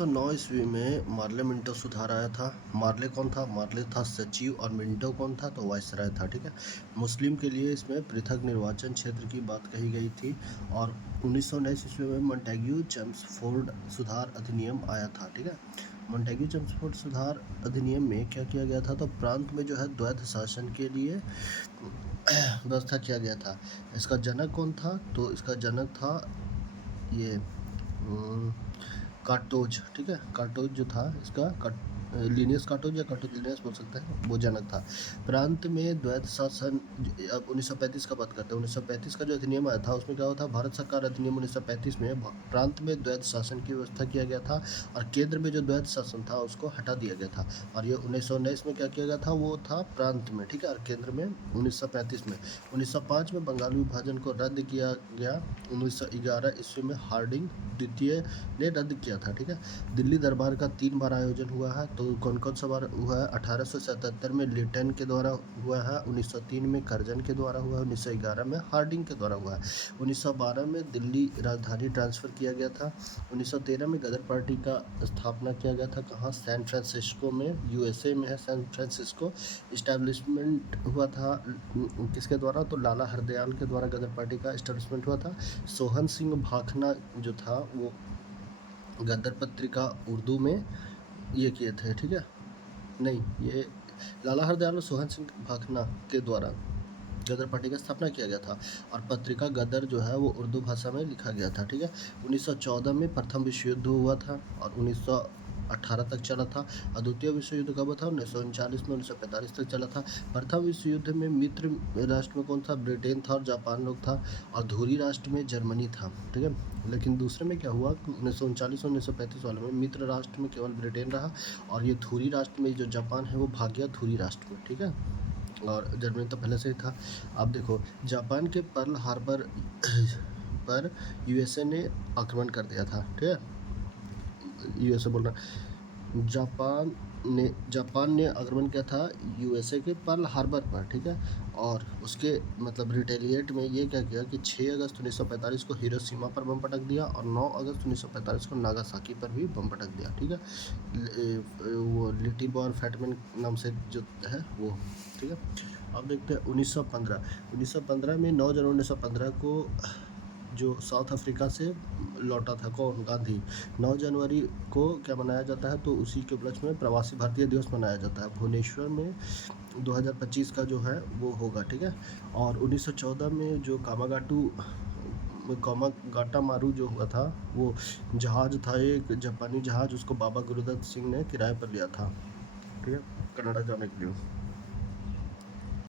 तो 9 ईस्वी में मार्ले मिंटो सुधार आया था। मार्ले कौन था? मार्ले था सचिव और मिंटो कौन था? तो वायसराय था। ठीक है। मुस्लिम के लिए इसमें पृथक निर्वाचन क्षेत्र की बात कही गई थी। और 1919 ईस्वी में मॉन्टेग्यू चेम्सफोर्ड सुधार अधिनियम आया था। ठीक है। मॉन्टेग्यू चेम्सफोर्ड सुधार अधिनियम में क्या किया गया था? तो प्रांत में जो है द्वैध शासन के लिए व्यवस्था किया गया था। इसका जनक कौन था? तो इसका जनक था ये कार्टोज। ठीक है। कार्टोज जो था इसका लीनियस कार्टोज या कार्टोज लीनियस बोल सकते हैं, वो जनक था। प्रांत में द्वैध शासन। अब 1935 का बात करते हैं। 1935 का जो अधिनियम आया था उसमें क्या हुआ था? भारत सरकार अधिनियम 1935 में प्रांत में द्वैध शासन की व्यवस्था किया गया था और केंद्र में जो द्वैध शासन था उसको हटा दिया गया था। और ये 1919 में क्या किया गया था? वो था प्रांत में। ठीक है। और केंद्र में 1935 में। 1905 में बंगाल विभाजन को रद्द किया गया। 1911 ईस्वी में हार्डिंग द्वितीय ने रद्द किया था। ठीक है। दिल्ली दरबार का 3 बार आयोजन हुआ है। तो कौन कौन सा बार हुआ है? 1877 में लिटन के द्वारा हुआ है, 1903 में कर्जन के द्वारा हुआ है, 1911 में हार्डिंग के द्वारा हुआ है। 1912 में दिल्ली राजधानी ट्रांसफ़र किया गया था। 1913 में गदर पार्टी का स्थापना किया गया था। कहाँ? सैन फ्रांसिस्को में, यूएसए में है सैन फ्रांसिस्को। इस्टेब्लिशमेंट हुआ था किसके द्वारा? तो लाला हरदयाल के द्वारा गदर पार्टी का इस्टेब्लिशमेंट हुआ था। सोहन सिंह भाखना जो था वो गदर पत्रिका उर्दू में ये किए थे। ठीक है। नहीं, ये लाला हरदयाल और सोहन सिंह भाखना के द्वारा गदर पार्टी का स्थापना किया गया था। और पत्रिका गदर जो है वो उर्दू भाषा में लिखा गया था। ठीक है। 1914 में प्रथम विश्व युद्ध हुआ था और 1918 तक चला था। और द्वितीय विश्व युद्ध कब था? 1939 में, 1945 तक चला था। प्रथम विश्व युद्ध में मित्र राष्ट्र में कौन था? ब्रिटेन था और जापान लोग था। और धुरी राष्ट्र में जर्मनी था। ठीक है। लेकिन दूसरे में क्या हुआ? 1939 और 1935 वाले में मित्र राष्ट्र में केवल ब्रिटेन रहा और ये धुरी राष्ट्र में जो जापान है वो भाग गया धुरी राष्ट्र में। ठीक है। और जर्मनी तो पहले से ही था। अब देखो, जापान के पर्ल हार्बर पर यूएसए ने आक्रमण कर दिया था। ठीक है। यूएसए बोल रहा, जापान ने आक्रमण किया था यूएसए के पर्ल हार्बर पर। ठीक है। और उसके मतलब रिटेलिएट में ये क्या किया कि 6 अगस्त 1945 को हिरोशिमा पर बम पटक दिया और 9 अगस्त 1945 को नागासाकी पर भी बम पटक दिया। ठीक है। वो लिटिल बॉय फैटमैन नाम से जो है वो। ठीक है। अब देखते हैं 1915 में 9 जनवरी 1915 को जो साउथ अफ्रीका से लौटा था कौन? गांधी। 9 जनवरी को क्या मनाया जाता है? तो उसी के उपलक्ष्य में प्रवासी भारतीय दिवस मनाया जाता है। भुवनेश्वर में 2025 का जो है वो होगा। ठीक है। और 1914 में जो कामागाटा मारू जो हुआ था वो जहाज़ था, एक जापानी जहाज़, उसको बाबा गुरुदत्त सिंह ने किराए पर लिया था। ठीक है। कनाडा जाने के लिए।